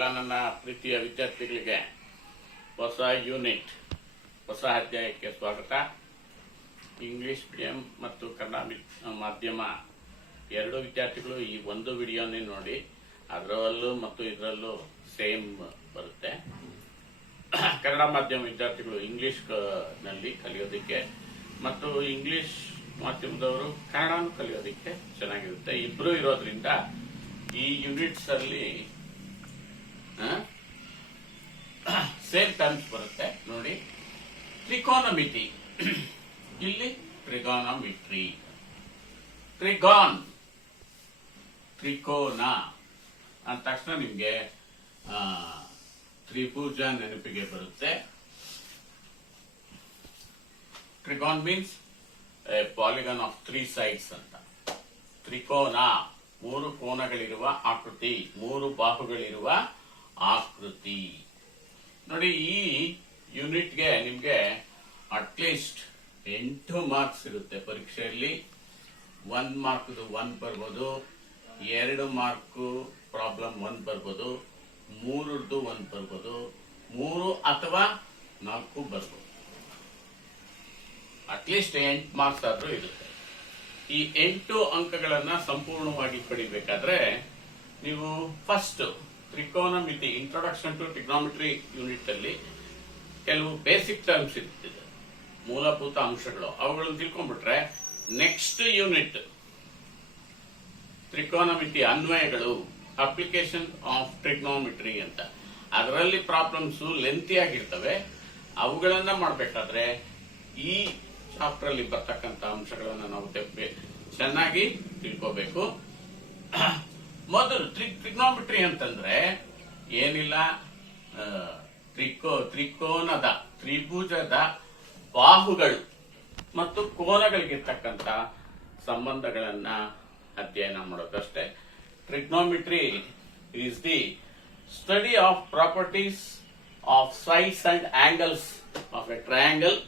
ಎಲ್ಲ ನನ್ನ ಪ್ರೀತಿಯ ವಿದ್ಯಾರ್ಥಿಗಳಿಗೆ ಹೊಸ ಯೂನಿಟ್ ಹೊಸ ಅಧ್ಯಾಯಕ್ಕೆ ಸ್ವಾಗತ. ಇಂಗ್ಲಿಷ್ ಮೀಡಿಯಂ ಮತ್ತು ಕನ್ನಡ ಮಾಧ್ಯಮ ಎರಡು ವಿದ್ಯಾರ್ಥಿಗಳು ಈ ಒಂದು ವಿಡಿಯೋನೇ ನೋಡಿ, ಅದರಲ್ಲೂ ಮತ್ತು ಇದರಲ್ಲೂ ಸೇಮ್ ಬರುತ್ತೆ. ಕನ್ನಡ ಮಾಧ್ಯಮ ವಿದ್ಯಾರ್ಥಿಗಳು ಇಂಗ್ಲಿಷ್ ನಲ್ಲಿ ಕಲಿಯೋದಕ್ಕೆ ಮತ್ತು ಇಂಗ್ಲಿಷ್ ಮಾಧ್ಯಮದವರು ಕನ್ನಡ ಕಲಿಯೋದಕ್ಕೆ ಚೆನ್ನಾಗಿರುತ್ತೆ. ಇಬ್ರು ಇರೋದ್ರಿಂದ ಈ ಯೂನಿಟ್ಸ್ ಅಲ್ಲಿ ಸೇಮ್ ಟರ್ಮ್ಸ್ ಬರುತ್ತೆ ನೋಡಿ. ತ್ರಿಕೋನಮಿತಿ, ಇಲ್ಲಿ ಟ್ರಿಗೋನಮಿಟ್ರಿ, ತ್ರಿಕೋನ ಅಂದ ತಕ್ಷಣ ನಿಮ್ಗೆ ತ್ರಿಭುಜ ನೆನಪಿಗೆ ಬರುತ್ತೆ. ಟ್ರಿಗೋನ್ ಮೀನ್ಸ್ ಪಾಲಿಗಾನ್ ಆಫ್ 3 sides ಅಂತ. ತ್ರಿಕೋನ ಮೂರು ಕೋನಗಳಿರುವ ಆಕೃತಿ, ಮೂರು ಬಾಹುಗಳಿರುವ ಆಕೃತಿ. ನೋಡಿ, ಈ ಯೂನಿಟ್ಗೆ ನಿಮ್ಗೆ ಅಟ್ಲೀಸ್ಟ್ 8 ಮಾರ್ಕ್ಸ್ ಇರುತ್ತೆ ಪರೀಕ್ಷೆಯಲ್ಲಿ. 1 ಮಾರ್ಕ್ 1 ಬರ್ಬೋದು, 2 ಮಾರ್ಕ್ ಪ್ರಾಬ್ಲಮ್ 1 ಬರ್ಬೋದು, 3 1 ಬರ್ಬೋದು, 3 ಅಥವಾ 4 ಬರ್ಬೋದು. ಅಟ್ಲೀಸ್ಟ್ 8 ಮಾರ್ಕ್ಸ್ ಆದ್ರೂ ಇರುತ್ತೆ. ಈ 8 ಅಂಕಗಳನ್ನ ಸಂಪೂರ್ಣವಾಗಿ ಪಡಿಬೇಕಾದ್ರೆ ನೀವು ಫಸ್ಟ್ ತ್ರಿಕೋನಮಿತಿ ಇಂಟ್ರೊಡಕ್ಷನ್ ಟು ಟ್ರಿಗ್ನೋಮೆಟ್ರಿ ಯೂನಿಟ್ ಅಲ್ಲಿ ಕೆಲವು ಬೇಸಿಕ್ ಟರ್ಮ್ಸ್ ಇರ್ತಿದೆ, ಮೂಲಭೂತ ಅಂಶಗಳು. ಅವುಗಳನ್ನು ತಿಳ್ಕೊಂಡ್ಬಿಟ್ರೆ ನೆಕ್ಸ್ಟ್ ಯೂನಿಟ್ ತ್ರಿಕೋನಮಿತಿ ಅನ್ವಯಗಳು, ಅಪ್ಲಿಕೇಶನ್ ಆಫ್ ಟ್ರಿಗ್ನೋಮೆಟ್ರಿ ಅಂತ, ಅದರಲ್ಲಿ ಪ್ರಾಬ್ಲಮ್ಸ್ ಲೆಂತಿ ಆಗಿರ್ತವೆ. ಅವುಗಳನ್ನ ಮಾಡಬೇಕಾದ್ರೆ ಈ ಚಾಪ್ಟರ್ ಅಲ್ಲಿ ಬರ್ತಕ್ಕಂಥ ಅಂಶಗಳನ್ನ ನಾವು ಚೆನ್ನಾಗಿ ತಿಳ್ಕೋಬೇಕು. ಮೊದಲು ಟ್ರಿಗ್ನೋಮೆಟ್ರಿ ಅಂತಂದ್ರೆ ಏನಿಲ್ಲ, ತ್ರಿಕೋನದ ತ್ರಿಭುಜದ ಬಾಹುಗಳು ಮತ್ತು ಕೋನಗಳಿಗಿರ್ತಕ್ಕಂಥ ಸಂಬಂಧಗಳನ್ನ ಅಧ್ಯಯನ ಮಾಡೋದಷ್ಟೇ. Trigonometry is the study of properties of sides and angles of a triangle,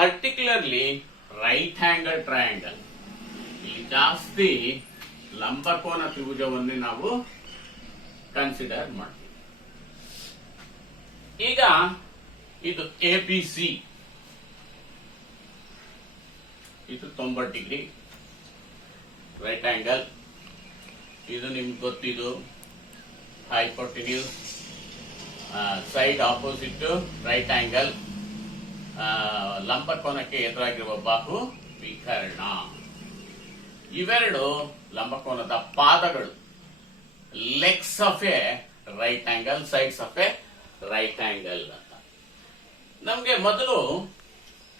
particularly right angle triangle. ಇಲ್ಲಿ ಜಾಸ್ತಿ ಲಂಬಕೋನ ತ್ರಿಭುಜವನ್ನೇ ನಾವು ಕನ್ಸಿಡರ್ ಮಾಡ್ತೀವಿ. ಈಗ ಇದು ABC, ಇದು 90 ಡಿಗ್ರಿ ರೈಟ್ ಆಂಗಲ್. ಇದು ನಿಮ್ಗೆ ಗೊತ್ತಿದ್ದು hypotenuse, side opposite right angle, ಲಂಬಕೋನಕ್ಕೆ ಎದುರಾಗಿರುವ ಬಾಹು ವಿಕರ್ಣ. ಇವೆರಡು ಲಂಬಕೋನದ ಪಾದಗಳು, legs of a right angle, sides of a right angle ಅಂತ. ನಮ್ಗೆ ಮೊದಲು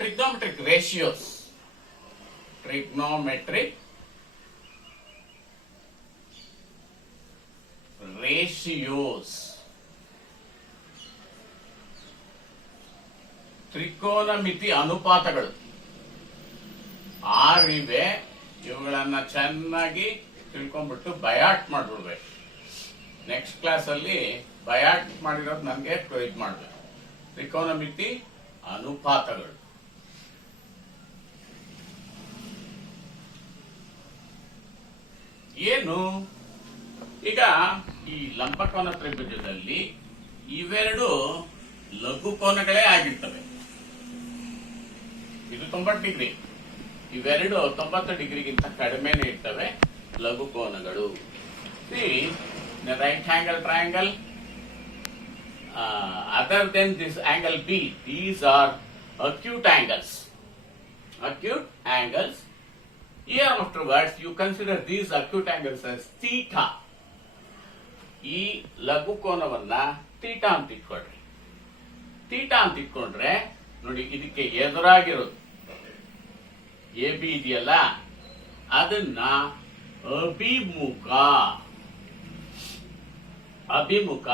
ಟ್ರಿಗ್ನೋಮೆಟ್ರಿಕ್ ರೇಷಿಯೋಸ್, ತ್ರಿಕೋನಮಿತಿ ಅನುಪಾತಗಳು 6 ಇವೆ. ಇವುಗಳನ್ನ ಚೆನ್ನಾಗಿ ತಿಳ್ಕೊಂಡ್ಬಿಟ್ಟು ಬಯಾಟ್ ಮಾಡ್ಬಿಡ್ಬೇಕು. ನೆಕ್ಸ್ಟ್ ಕ್ಲಾಸ್ ಅಲ್ಲಿ ಬಯಾಟ್ ಮಾಡಿರೋದು ನನಗೆ ಇದು ಮಾಡ್ಬೇಕು. ತ್ರಿಕೋನಮಿತಿ ಅನುಪಾತಗಳು ಏನು? ಈಗ ಈ ಲಂಬಕೋನ ತ್ರಿಭುಜದಲ್ಲಿ ಇವೆರಡು ಲಘು ಕೋನಗಳೇ ಆಗಿರ್ತವೆ. ಇದು 90 ಡಿಗ್ರಿ, ಇವೆರಡು 90 ಡಿಗ್ರಿಗಿಂತ ಕಡಿಮೆನೇ ಇರ್ತವೆ ಲಘು ಕೋನಗಳು. Right angle triangle, other than this angle B, these are acute angles. Here afterwards you consider these acute angles as theta. ಈ ಲಘು ಕೋನವನ್ನ ಥೀಟಾ ಅಂತ ಇಟ್ಕೊಳ್ರಿ. ಥೀಟಾ ಅಂತ ಇಟ್ಕೊಂಡ್ರೆ ನೋಡಿ, ಇದಕ್ಕೆ ಎದುರಾಗಿರೋದು AB ಇದೆಯಲ್ಲ, ಅದನ್ನ ಅಭಿಮುಖ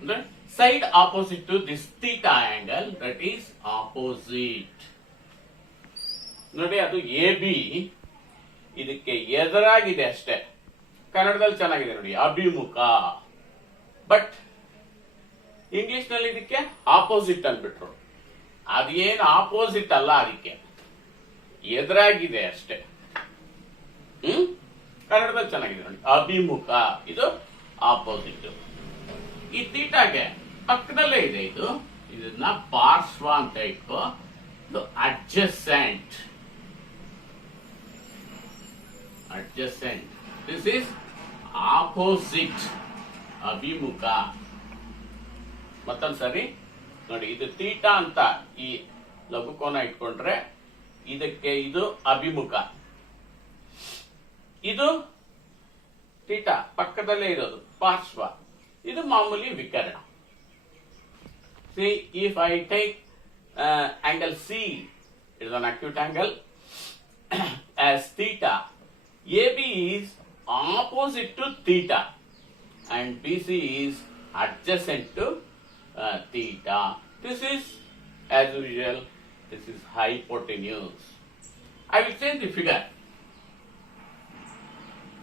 ಅಂದ್ರೆ side opposite to this theta angle, that is opposite. ನೋಡಿ, ಅದು AB ಇದಕ್ಕೆ ಎದುರಾಗಿದೆ ಅಷ್ಟೇ. ಕನ್ನಡದಲ್ಲಿ ಚೆನ್ನಾಗಿದೆ ನೋಡಿ, ಅಭಿಮುಖ. ಬಟ್ ಇಂಗ್ಲಿಷ್ ನಲ್ಲಿ ಇದಕ್ಕೆ ಆಪೋಸಿಟ್ ಅಂದ್ಬಿಟ್ರು. ಅದೇನು ಆಪೋಸಿಟ್ ಅಲ್ಲ, ಅದಕ್ಕೆ ಎದುರಾಗಿದೆ ಅಷ್ಟೇ. ಕನ್ನಡದಲ್ಲಿ ಚೆನ್ನಾಗಿದೆ ನೋಡಿ, ಅಭಿಮುಖ, ಇದು ಆಪೋಸಿಟ್. ಈ ತೀಟಾಗೆ ಪಕ್ಕದಲ್ಲೇ ಇದೆ ಇದು, ಇದನ್ನ ಪಾರ್ಶ್ವ ಅಂತ ಇಟ್ಕೋ. ಇದು adjacent, adjacent. This is opposite, ಅಭಿಮುಖ. ಮತ್ತೊಂದ್ಸರಿ ನೋಡಿ, ಇದು ತೀಟಾ ಅಂತ ಈ ಲಘುಕೋನ ಇಟ್ಕೊಂಡ್ರೆ ಇದಕ್ಕೆ ಇದು ಅಭಿಮುಖ, ಇದು ತೀಟಾ ಪಕ್ಕದಲ್ಲೇ ಇರೋದು ಪಾರ್ಶ್ವ, ಇದು ಮಾಮೂಲಿ ವಿಕರ್ಣ. See, if I take angle C, it is an acute angle, as theta, AB is opposite to theta and BC is adjacent to theta. This is, as usual, this is hypotenuse. I will change the figure.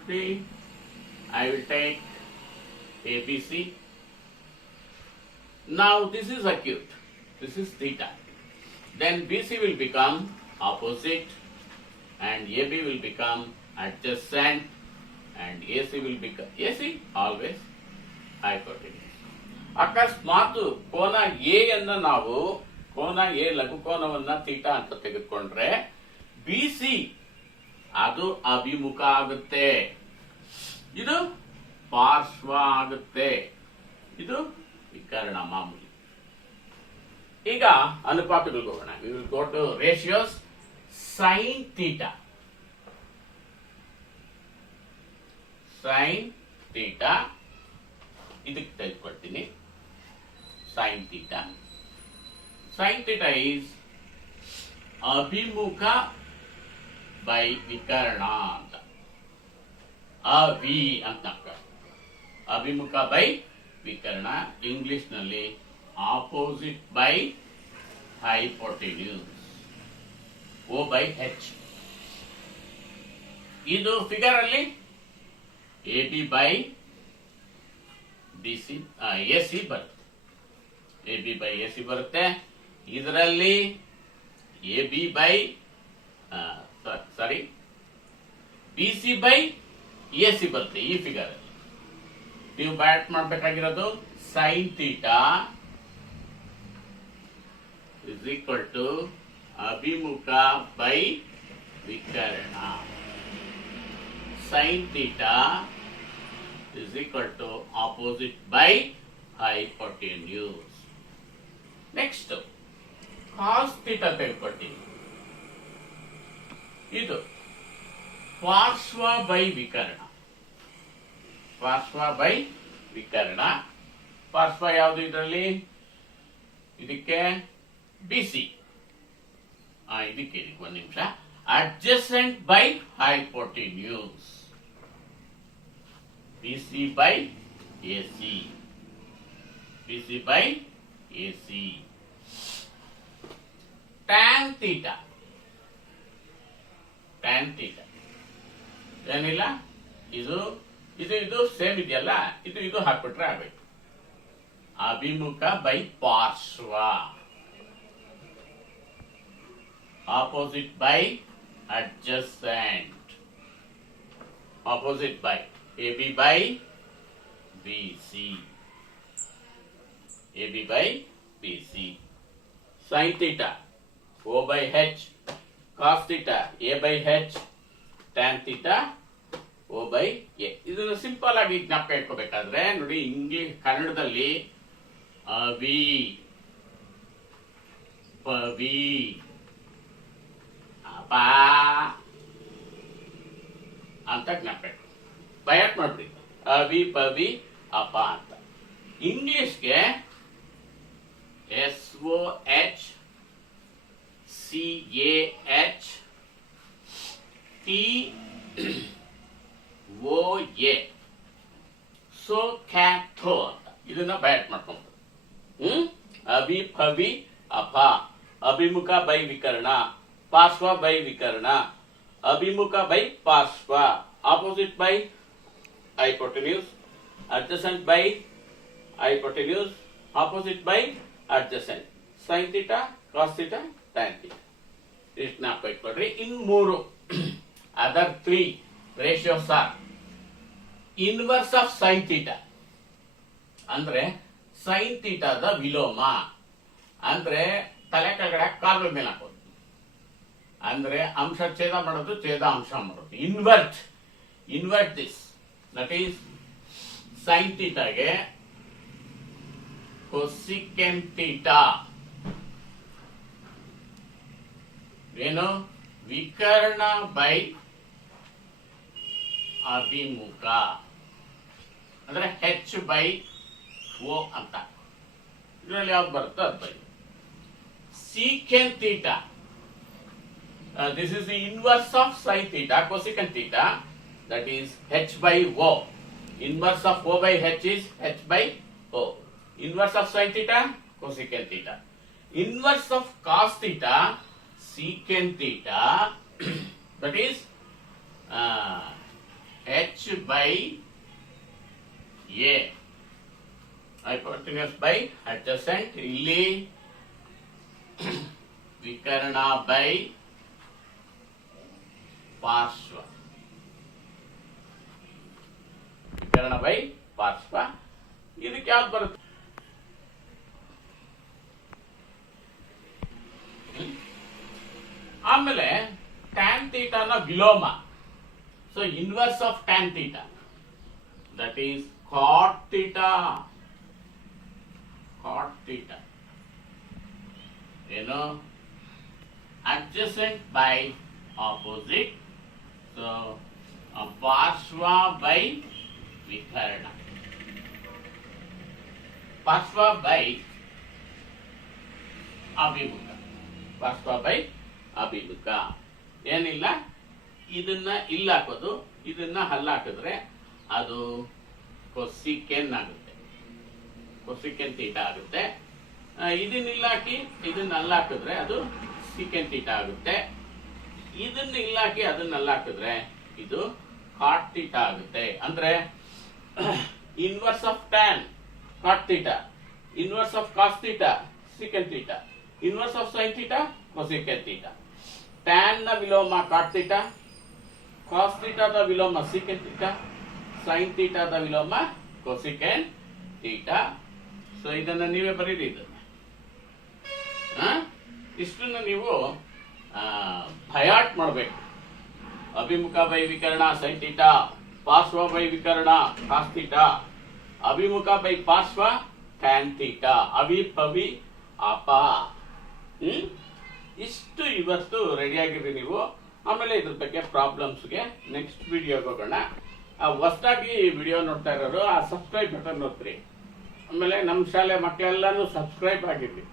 See, I will take ABC. Now this is acute, this is theta. Then BC will become opposite and AB will become adjacent and AC will become, AC always hypotenuse. ಅಕಸ್ಮಾತ್ ಕೋನ A ಅನ್ನ ನಾವು, ಕೋನ A ಲಘುಕೋನವನ್ನ theta ಅಂತ ತೆಗೆದುಕೊಂಡ್ರೆ B C ಅದು ಅಭಿಮುಖ ಆಗುತ್ತೆ, ಇದು ಪಾರ್ಶ್ವ ಆಗುತ್ತೆ, ಇದು ವಿಕರ್ಣ ಮಾಮೂಲಿ. ಈಗ ಅನುಪಾತಗಳಿಗೆ ಹೋಗೋಣ. We will go to ratios. Sine theta, sine theta ಇದಕ್ಕೆ ತೆಗೆದುಕೊಳ್ತೀನಿ. Sine theta, sine theta is ಅಭಿಮುಖ ಬೈ ವಿಕರ್ಣ ಅಂತ, ಅವಿ ಅಂತ, ಅಭಿಮುಖ ಬೈ ವಿಕರ್ಣ. ಇಂಗ್ಲಿಷ್ ನಲ್ಲಿ opposite by hypotenuse, O by H. ಇದು ಫಿಗರ್ ಅಲ್ಲಿ AB by BC, AC ಬರುತ್ತೆ, AB by AC ಬರುತ್ತೆ. ಇದರಲ್ಲಿ AB by BC by AC ಬರುತ್ತೆ ಈ ಫಿಗರ್ ಅಲ್ಲಿ. ನೀವು ಬ್ಯಾಟ್ ಮಾಡಬೇಕಾಗಿರೋದು sine theta is equal to ಅಭಿಮುಖ ಬೈ ವಿಕರ್ಣ. Sin theta is equal to opposite by hypotenuse. Next, cos theta ತೆಗೆದುಕೊಳ್ತೀನಿ. ಇದು ಪಾರ್ಶ್ವ ಬೈ ವಿಕರ್ಣ, ಪಾರ್ಶ್ವ ಬೈ ವಿಕರ್ಣ. ಪಾರ್ಶ್ವ ಯಾವುದು ಇದರಲ್ಲಿ? ಇದಕ್ಕೆ ಬಿಸಿ, ಇದಕ್ಕೆ ಒಂದು ನಿಮಿಷ. Adjacent by hypotenuse, BC by AC, BC by AC. Tan theta, tan theta ಏನಿಲ್ಲ, ಇದು ಇದು ಇದು ಸೇಮ್ ಇದೆಯಲ್ಲ, ಇದು ಇದು ಹಾಕ್ಬಿಟ್ರೆ ಆಗ್ಬೇಕು. ಅಭಿಮುಖ ಬೈ ಪಾರ್ಶ್ವ, opposite by adjacent, opposite by AB by BC, AB by BC. Sin theta O by H, cos theta A by H, tan theta O by A. ಇದನ್ನು ಸಿಂಪಲ್ ಆಗಿ ಜ್ಞಾಪಕ ಇಟ್ಕೋಬೇಕಾದ್ರೆ ನೋಡಿ, ಇಂಗ್ಲಿಷ್ ಕನ್ನಡದಲ್ಲಿ ಅವಿ ಪವಿ ಅಪ ಅಂತ ಜ್ಞಾಪಕ ಬಯಾಟ್ ಮಾಡ್ಬಿಡಿ. ಅವಿ ಪವಿ ಅಪ ಅಂತ. ಇಂಗ್ಲಿಷ್ಗೆ SOH CAH TOA, ಸೊ ಕ್ಯಾಥೋ ಅಂತ ಇದನ್ನ ಬಯಾಟ್ ಮಾಡ್ಕೊಂಡು, ಅವಿ ಪವಿ ಅಪ, ಅಭಿಮುಖ ಬೈ ವಿಕರ್ಣ, ಪಾರ್ಶ್ವ ಬೈ ವಿಕರ್ಣ, ಅಭಿಮುಖ ಬೈ ಪಾರ್ಶ್ವ, opposite by hypotenuse, adjacent by hypotenuse, opposite by adjacent. Sin theta, cos theta, tan theta. ಇಷ್ಟು ಜ್ಞಾಪಕ ಇಟ್ಕೊಳ್ರಿ. ಇನ್ ಮೂರು other 3 ratios are inverse of sin theta. ಅಂದ್ರೆ ಸೈನ್ ಥೀಟಾದ ವಿಲೋಮ ಅಂದ್ರೆ ತಲೆ ಕೆಳಗಡೆ ಕಾಲು ಮೇಲೆ ಹಾಕೋದು, ಅಂದ್ರೆ ಅಂಶ ಛೇದ ಮಾಡೋದು, ಛೇದ ಅಂಶ ಮಾಡೋದು. Invert this, that is sine ಥೀಟಾಗೆ ಕೊಸಿಕೆನ್ ಥೀಟಾ ಏನು ವಿಕರ್ಣ ಬೈ ಅಭಿಮುಖ ಅಂದ್ರೆ ಹೆಚ್ ಬೈ ಓ ಅಂತ. ಇದರಲ್ಲಿ ಯಾವ್ದು ಬರುತ್ತೋ ಅದು by. ಸೀಕೆನ್ theta, this is the inverse of sin theta, cosecant theta, that is h by o. Inverse of o by h is h by o. Inverse of sin theta, cosecant theta. Inverse of cos theta, secant theta, that is h by a. Hypotenuse by adjacent. ಇಲ್ಲಿ ವಿಕರ್ಣ by ಪಾರ್ಶ್ವ, ವಿಕರ್ಣ by ಪಾರ್ಶ್ವ. ಇದಕ್ಕೆ ಯಾವ್ದು ಬರುತ್ತೆ? ಆಮೇಲೆ tan ಥೀಟಾನ ವಿಲೋಮ. So inverse of tan theta, that is cot theta. Cot theta ಏನು adjacent by opposite. So parshva by vikarna, parshva by abhimukha, parshva by abhimukha. ಏನಿಲ್ಲ, ಇದನ್ನ ಇಲ್ಲ ಹಾಕೋದು, ಇದನ್ನ ಹಲ್ಲ ಹಾಕಿದ್ರೆ ಅದು ಕೊಸಿಕೆನ್ ಆಗುತ್ತೆ, ಕೊಸಿಕೆನ್ ಥೀಟಾ ಆಗುತ್ತೆ. ಇದನ್ನ ಇಲ್ಲ ಹಾಕಿ ಇದನ್ನ ಅಲ್ಲ ಹಾಕಿದ್ರೆ ಅದು ಸೀಕೆನ್ ಥೀಟಾ ಆಗುತ್ತೆ. ಇದನ್ನ ಇಲ್ಲ ಹಾಕಿ ಅದನ್ನ ಅಲ್ಲ ಹಾಕಿದ್ರೆ ಇದು ಕಾಟ್ ಥೀಟಾ ಆಗುತ್ತೆ. ಅಂದ್ರೆ inverse of tan cot theta, inverse of cos theta secant theta, inverse of sine theta cosecant theta. Tan ನ ವಿಲೋಮ ಕಾಟ್ ಥೀಟಾ, ಕಾಸ್ ಥೀಟಾದ ವಿಲೋಮ ಸೀಕೆನ್ ಥೀಟಾ, ಸೈನ್ ಥೀಟಾದ ವಿಲೋಮ ಕೊಸಿಕೆನ್ ಥೀಟಾ. ಸೊ ಇದನ್ನ ನೀವೇ ಬರೀರಿ. ಇದನ್ನ ಇಷ್ಟನ್ನ ನೀವು ಭಯಾಟ್ ಮಾಡಬೇಕು. ಅಭಿಮುಖ ಬೈ ವಿಕರ್ಣ ಸೈನ್ ಥೀಟಾ, ಪಾರ್ಶ್ವ ಬೈ ವಿಕರ್ಣ ಕಾಸ್ ಥೀಟಾ, ಅಭಿಮುಖ ಬೈ ಪಾರ್ಶ್ವ ಟ್ಯಾನ್ ಥೀಟಾ, ಅವಿಪವಿ ಅಪ. ಇಷ್ಟು ಇವತ್ತು ರೆಡಿಯಾಗಿರಿ ನೀವು. ಆಮೇಲೆ ಇದ್ರ ಬಗ್ಗೆ ಪ್ರಾಬ್ಲಮ್ಸ್ಗೆ ನೆಕ್ಸ್ಟ್ ವಿಡಿಯೋಗೆ ಹೋಗೋಣ. ಹೊಸದಾಗಿ ವಿಡಿಯೋ ನೋಡ್ತಾ ಇರೋರು ಆ ಸಬ್ಸ್ಕ್ರೈಬ್ ಬಟನ್ ಒತ್ತಿರಿ. ಆಮೇಲೆ ನಮ್ಮ ಶಾಲೆ ಮಕ್ಕಳೆಲ್ಲಾನು ಸಬ್ಸ್ಕ್ರೈಬ್ ಆಗಿರ್ಲಿ.